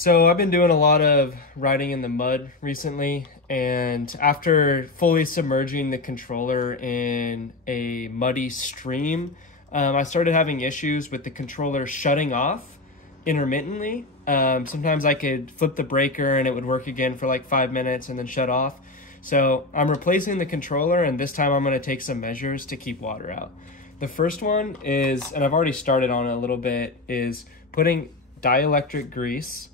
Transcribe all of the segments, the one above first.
So I've been doing a lot of riding in the mud recently, and after fully submerging the controller in a muddy stream, I started having issues with the controller shutting off intermittently. Sometimes I could flip the breaker and it would work again for like 5 minutes and then shut off. So I'm replacing the controller, and this time I'm going to take some measures to keep water out. The first one is, and I've already started on it a little bit, is putting dielectric grease,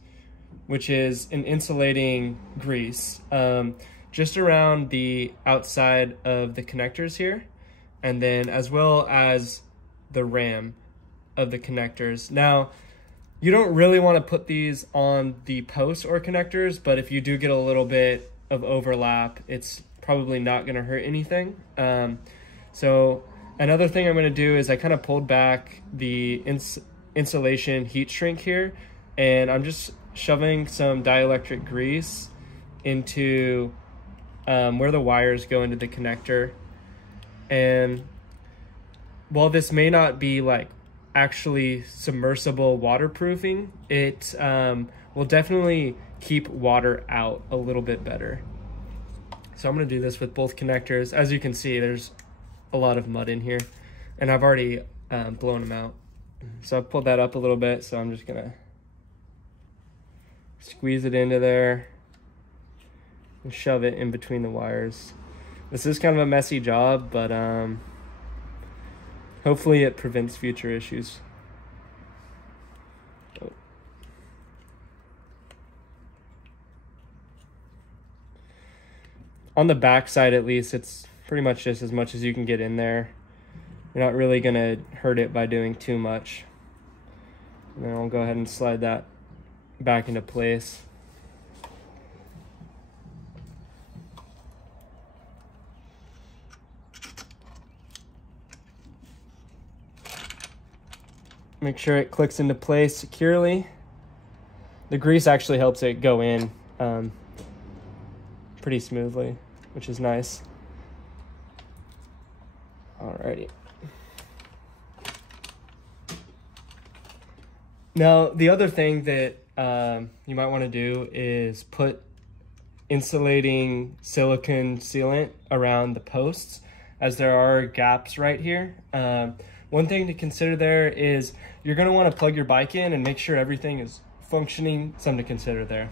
which is an insulating grease, just around the outside of the connectors here, and then as well as the ram of the connectors. Now, you don't really want to put these on the posts or connectors, but if you do get a little bit of overlap, it's probably not going to hurt anything. So another thing I'm going to do is I kind of pulled back the insulation heat shrink here, and I'm just shoving some dielectric grease into where the wires go into the connector. And while this may not be like actually submersible waterproofing, it will definitely keep water out a little bit better. So I'm going to do this with both connectors. As you can see, there's a lot of mud in here, and I've already blown them out. So I've pulled that up a little bit, so I'm just going to squeeze it into there and shove it in between the wires. This is kind of a messy job, but hopefully it prevents future issues. On the back side, at least, it's pretty much just as much as you can get in there. You're not really gonna hurt it by doing too much. And then I'll go ahead and slide that back into place. Make sure it clicks into place securely. The grease actually helps it go in pretty smoothly, which is nice. Alrighty. Now, the other thing that you might want to do is put insulating silicone sealant around the posts, as there are gaps right here. One thing to consider there is you're going to want to plug your bike in and make sure everything is functioning. Something to consider there.